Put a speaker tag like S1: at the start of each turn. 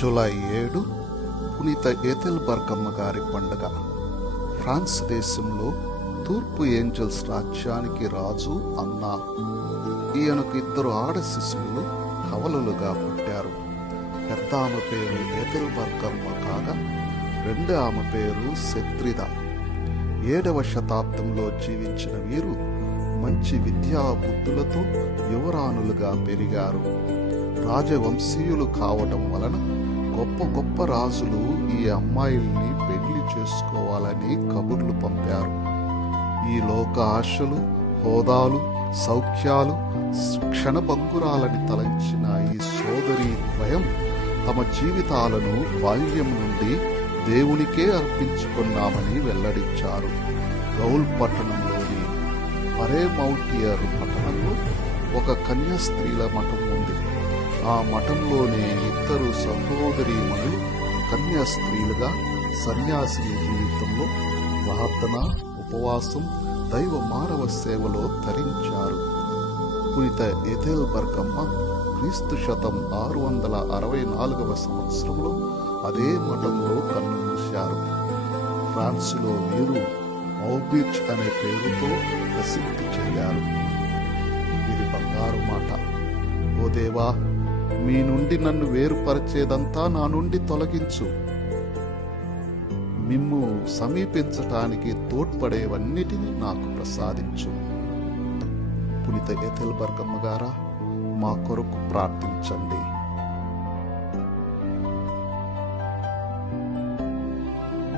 S1: July ఏడు పునీత ఎథెల్బర్గమ్మ గారి పండుగ. ఫ్రాన్స్ దేశంలో తూర్పు ఏంజల్స్ రాజ్యానికి రాజు అన్నా. ఈయనకు ఇద్దరు ఆడ శిశువులు కవలులుగా పుట్టారు. పెద్ద ఆమె పేరు ఎథెల్బర్గమ్మ కాగా రెండు ఆమె పేరు శత్రిద. ఏడవ శతాబ్దంలో జీవించిన వీరు మంచి విద్యా బుద్ధులతో యువరాణులుగా పెరిగారు. రాజవంశీయులు కావటం వలన గొప్ప గొప్ప రాజులు ఈ అమ్మాయిల్ని పెళ్ళి చేసుకోవాలని కబుర్లు పంపారు. ఈ లోక ఆశలు హోదాలు సౌఖ్యాలు క్షణభంగురాలని తలంచిన ఈ సోదరి ద్వయం తమ జీవితాలను బాల్యం నుండి దేవునికే అర్పించుకున్నామని వెల్లడించారు. గౌల్ పట్టణంలోని పరేమౌటియర్ పట్టణంలో ఒక కన్యా స్త్రీల మఠం ఉంది. ఆ మఠంలోనే ఇద్దరు సహోదరీమణులు కన్యా స్త్రీలుగా సన్యాసిని జీవితంలో ప్రార్థన ఉపవాసం దైవ మానవ సేవలో తరించారు. పునిత ఎథెల్ బర్గమ్మ క్రీస్తు శతం ఆరు వందల అరవై నాలుగవ సంవత్సరంలో అదే మఠంలో కన్నుమూశారు ఫ్రాన్స్లో వీరు ఔబీచ్ అనే పేరుతో ప్రసిద్ధి చెందారు. ఇది బంగారు మాట. ఓ దేవా మీ నుండి నన్ను వేరుపరిచేదంతా నా నుండి తొలగించు. మిమ్ము సమీపించటానికి తోడ్పడేవన్నిటినీ నాకు ప్రసాదించు. పునిత ఎథెల్బర్గమ్మ గారా మా కొరకు ప్రార్థించండి.